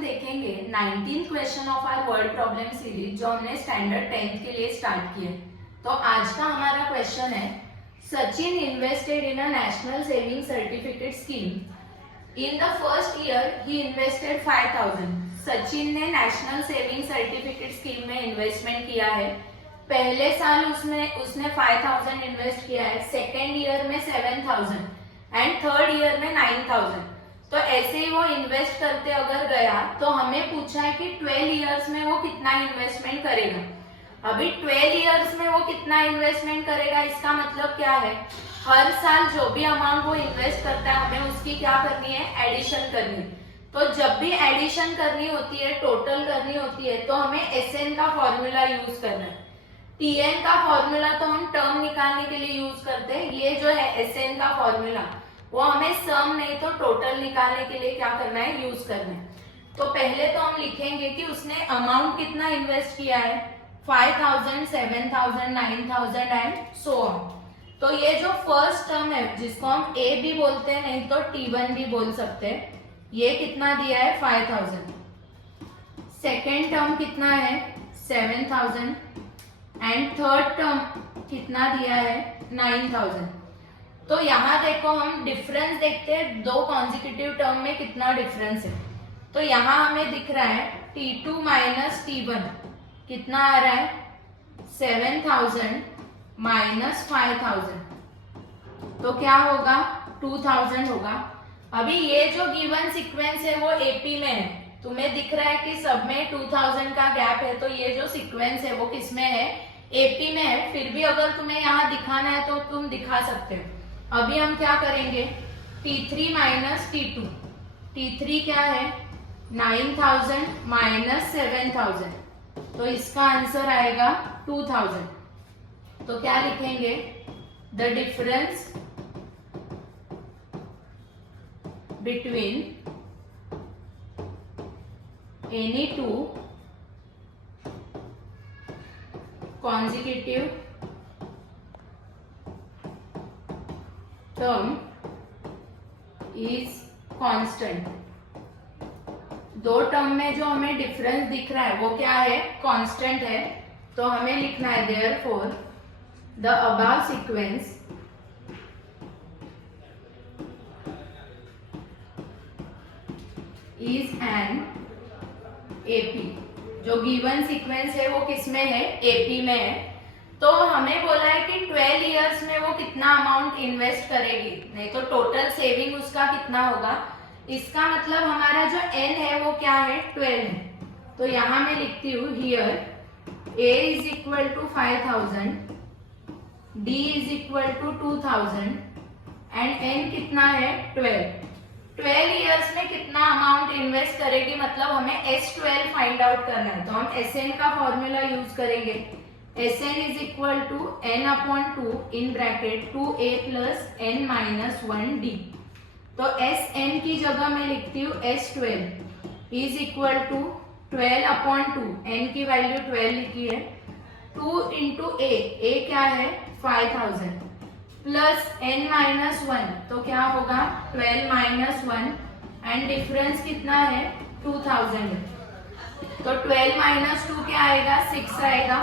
हम देखेंगे 19th question of our word problem series जो हमने स्टैंडर्ड 10th के लिए स्टार्ट किया। तो आज का हमारा क्वेश्चन है, Sachin invested in a national saving certificate scheme. In the first year he invested 5000। Sachin ने नेशनल सेविंग सर्टिफिकेट स्कीम में इन्वेस्टमेंट किया है। पहले साल उसने 5000 इन्वेस्ट किया है, सेकेंड ईयर में 7000 एंड थर्ड ईयर में 9000। तो ऐसे ही वो इन्वेस्ट करते अगर गया तो हमें पूछा है कि 12 इयर्स में वो कितना इन्वेस्टमेंट करेगा। अभी 12 इयर्स में वो कितना इन्वेस्टमेंट करेगा, इसका मतलब क्या है, हर साल जो भी अमाउंट वो इन्वेस्ट करता है हमें उसकी क्या करनी है, एडिशन करनी है। तो जब भी एडिशन करनी होती है, टोटल करनी होती है, तो हमें एसएन का फॉर्मूला यूज करना है। टीएन का फॉर्मूला तो हम टर्म निकालने के लिए यूज करते हैं। ये जो है एसएन का फॉर्मूला, वो हमें सम नहीं तो टोटल निकालने के लिए क्या करना है, यूज करना है। तो पहले तो हम लिखेंगे कि उसने अमाउंट कितना इन्वेस्ट किया है, 5000, 7000, 9000 एंड सो ऑन। तो ये जो फर्स्ट टर्म है जिसको हम ए भी बोलते हैं, नहीं तो T1 भी बोल सकते हैं, ये कितना दिया है, 5000। सेकेंड टर्म कितना है, 7000 एंड थर्ड टर्म कितना दिया है, 9000। तो यहाँ देखो हम डिफरेंस देखते हैं, दो कॉन्जिक्यूटिव टर्म में कितना डिफरेंस है। तो यहाँ हमें दिख रहा है T2 माइनस T1 कितना आ रहा है, 7000 माइनस 5000, तो क्या होगा, 2000 होगा। अभी ये जो गिवन सीक्वेंस है वो एपी में है, तुम्हें दिख रहा है कि सब में 2000 का गैप है, तो ये जो सीक्वेंस है वो किस में है, एपी में है। फिर भी अगर तुम्हें यहाँ दिखाना है तो तुम दिखा सकते हो। अभी हम क्या करेंगे, T3 माइनस T2। T3 क्या है, 9000 माइनस 7000, तो इसका आंसर आएगा 2000। तो क्या लिखेंगे, the difference between any two consecutive term is constant। दो टर्म में जो हमें डिफरेंस दिख रहा है वो क्या है, कांस्टेंट है। तो हमें लिखना है therefore the above sequence is an AP। जो गिवन सीक्वेंस है वो किस में है, एपी में है। तो हमें बोला है कि 12 इयर्स में वो कितना अमाउंट इन्वेस्ट करेगी, नहीं तो टोटल सेविंग उसका कितना होगा। इसका मतलब हमारा जो एन है वो क्या है, 12 है। तो यहाँ मैं लिखती हूँ, here a is equal to 5000, d is equal to 2000 and n कितना है, 12। 12 इयर्स में कितना अमाउंट इन्वेस्ट करेगी, मतलब हमें S12 फाइंड आउट करना है। तो हम SN का फॉर्मूला यूज करेंगे। SN is equal to n upon 2 in bracket 2a plus n minus 1d। तो SN की जगह मैं लिखती हूँ S12 is equal to 12 upon 2, n की वैल्यू 12 लिखी है, 2 इंटू a क्या है, 5000 प्लस n माइनस 1, तो क्या होगा, 12 माइनस 1 एंड डिफरेंस कितना है, 2000 है। तो 12 माइनस 2 क्या आएगा, 6 आएगा।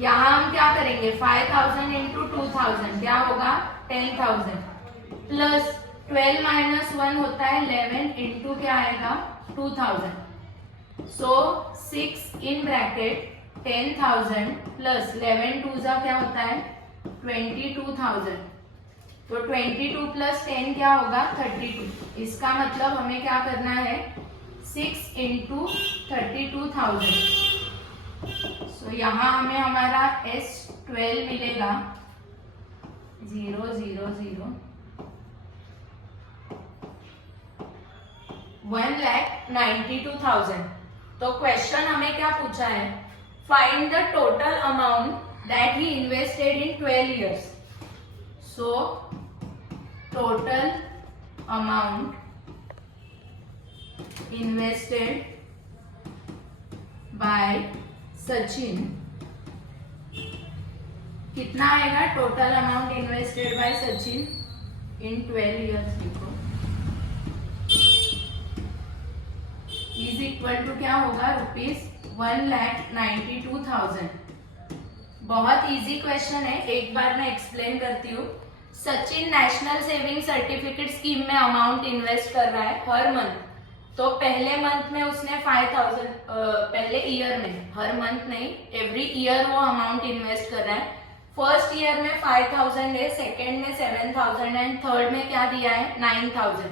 यहाँ हम क्या करेंगे, 5000 इंटू 2000 क्या होगा, 10000 प्लस 12 माइनस 1 होता है 11 इंटू क्या आएगा, 2000। सो 6 इन ब्रैकेट 10000 प्लस 11 टू जा क्या होता है, 22000। तो 22 प्लस 10 क्या होगा, 32। इसका मतलब हमें क्या करना है, 6 इंटू 32,000। सो यहाँ हमें हमारा S12 मिलेगा 0 0 0 1,92,000। तो क्वेश्चन हमें क्या पूछा है, find the total amount that he invested in 12 years. So total amount invested by Sachin कितना आएगा, total amount invested bye Sachin इन 12 इयर्स लिखो, इज इक्वल टू क्या होगा, ₹1,92,000। बहुत इजी क्वेश्चन है, एक बार मैं एक्सप्लेन करती हूँ। Sachin national saving certificate scheme में अमाउंट इन्वेस्ट कर रहा है हर मंथ। तो पहले मंथ में उसने 5,000, पहले ईयर में, हर मंथ नहीं, एवरी ईयर वो अमाउंट इन्वेस्ट कर रहा है। फर्स्ट ईयर में 5,000 है, सेकेंड में 7,000 एंड थर्ड में क्या दिया है, 9,000।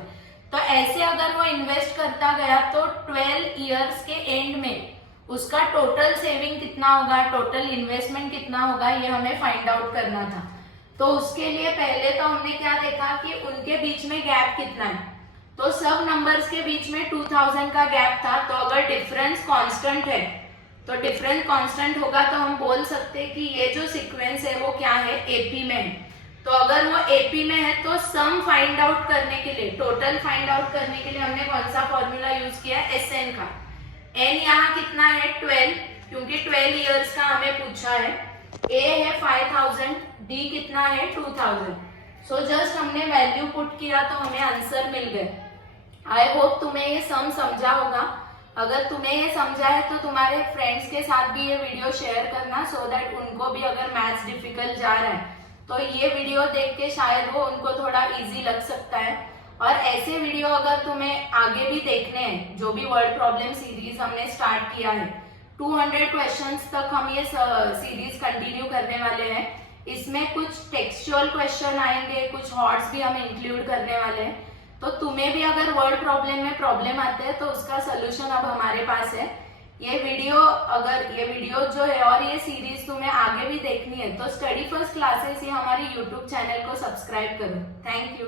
तो ऐसे अगर वो इन्वेस्ट करता गया तो 12 ईयर्स के एंड में उसका टोटल सेविंग कितना होगा, टोटल इन्वेस्टमेंट कितना होगा, ये हमें फाइंड आउट करना था। तो उसके लिए पहले तो हमने क्या देखा कि उनके बीच में गैप कितना है। तो सब नंबर्स के बीच में 2000 का गैप था। तो अगर डिफरेंस कांस्टेंट है, तो डिफरेंस कांस्टेंट होगा तो हम बोल सकते हैं कि ये जो सीक्वेंस है वो क्या है, एपी में है। तो अगर वो एपी में है तो सम फाइंड आउट करने के लिए, टोटल फाइंड आउट करने के लिए हमने कौन सा फॉर्मूला यूज किया, एसएन का। एन यहाँ कितना है, 12, क्योंकि 12 इयर्स का हमें पूछा है। ए है 5,000, डी कितना है 2,000। सो जस्ट हमने वैल्यू पुट किया तो हमें आंसर मिल गए। आई होप तुम्हें ये सम समझा होगा। अगर तुम्हें ये समझा है तो तुम्हारे फ्रेंड्स के साथ भी ये वीडियो शेयर करना, सो दैट उनको भी अगर मैथ्स डिफिकल्ट जा रहा है तो ये वीडियो देख के शायद वो उनको थोड़ा इजी लग सकता है। और ऐसे वीडियो अगर तुम्हें आगे भी देखने हैं, जो भी वर्ड प्रॉब्लम सीरीज हमने स्टार्ट किया है, 200 क्वेश्चंस तक हम ये सीरीज कंटिन्यू करने वाले हैं। इसमें कुछ टेक्सचुअल क्वेश्चन आएंगे, कुछ हॉट्स भी हम इंक्लूड करने वाले हैं। तो तुम्हें भी अगर वर्ड प्रॉब्लम में प्रॉब्लम आते हैं तो उसका सोल्यूशन अब हमारे पास है। ये वीडियो जो है और ये सीरीज तुम्हें आगे भी देखनी है तो स्टडी फर्स्ट क्लासेस, ये हमारी यूट्यूब चैनल को सब्सक्राइब करो। Thank you.